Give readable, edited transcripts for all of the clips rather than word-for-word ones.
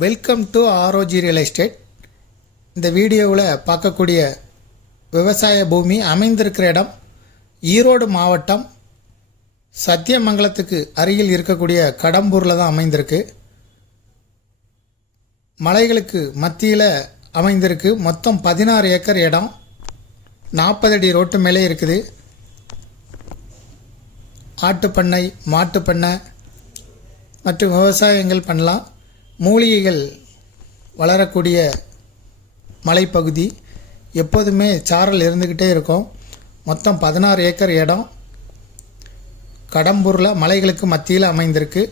Welcome to ROG real estate. இந்த வீடியோவில் பார்க்கக்கூடிய விவசாய பூமி அமைந்திருக்கிற இடம் ஈரோடு மாவட்டம் சத்தியமங்கலத்துக்கு அருகில் இருக்கக்கூடிய கடம்பூரில் தான் அமைந்திருக்கு. மலைகளுக்கு மத்தியில் அமைந்திருக்கு. மொத்தம் 16 ஏக்கர் இடம், 40 அடி ரோட்டு மேலே இருக்குது. ஆட்டுப்பண்ணை, மாட்டுப்பண்ணை மற்றும் விவசாயங்கள் பண்ணலாம். மூலிகைகள் வளரக்கூடிய மலைப்பகுதி, எப்போதுமே சாரல் இருந்துக்கிட்டே இருக்கும். மொத்தம் 16 ஏக்கர் இடம் கடம்பூரில் மலைகளுக்கு மத்தியில் அமைந்திருக்கு.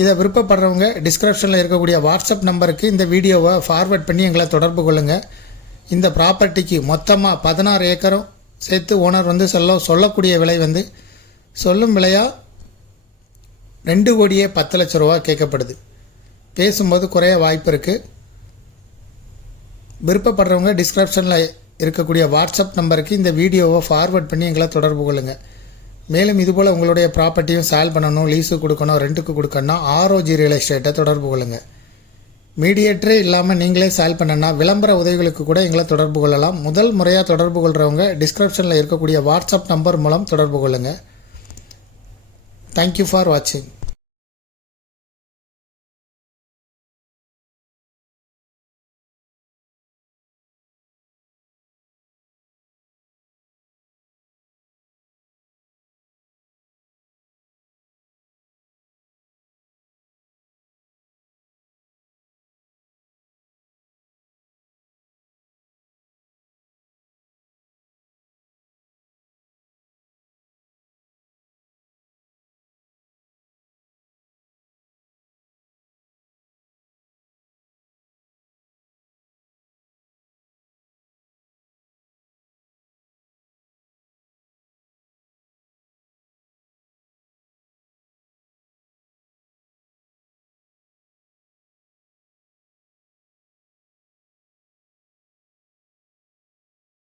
இதை விருப்பப்படுறவங்க டிஸ்கிரிப்ஷனில் இருக்கக்கூடிய வாட்ஸ்அப் நம்பருக்கு இந்த வீடியோவை ஃபார்வர்ட் பண்ணி எங்களை தொடர்பு கொள்ளுங்கள். இந்த ப்ராப்பர்ட்டிக்கு மொத்தமாக 16 ஏக்கரும் சேர்த்து ஓனர் சொல்லக்கூடிய விலை சொல்லும் விலையாக 2,10,00,000 கேட்கப்படுது. பேசும்போது குறைய வாய்ப்பு இருக்குது. விருப்பப்படுறவங்க டிஸ்கிரிப்ஷனில் இருக்கக்கூடிய வாட்ஸ்அப் நம்பருக்கு இந்த வீடியோவை ஃபார்வர்ட் பண்ணி எங்களை தொடர்பு கொள்ளுங்கள். மேலும் இதுபோல் உங்களுடைய ப்ராப்பர்ட்டியும் சேல் பண்ணணும், லீஸு கொடுக்கணும், ரெண்ட்டுக்கு கொடுக்கணும்னா ஆர்ஓஜி ரியல் எஸ்டேட்டை தொடர்பு கொள்ளுங்கள். மீடியேட்டரே இல்லாமல் நீங்களே சேல் பண்ணனா விளம்பர உதவிகளுக்கு கூட எங்களை தொடர்பு கொள்ளலாம். முதல் முறையாக தொடர்பு கொள்கிறவங்க டிஸ்கிரிப்ஷனில் இருக்கக்கூடிய வாட்ஸ்அப் நம்பர் மூலம் தொடர்பு கொள்ளுங்கள். Thank you for watching.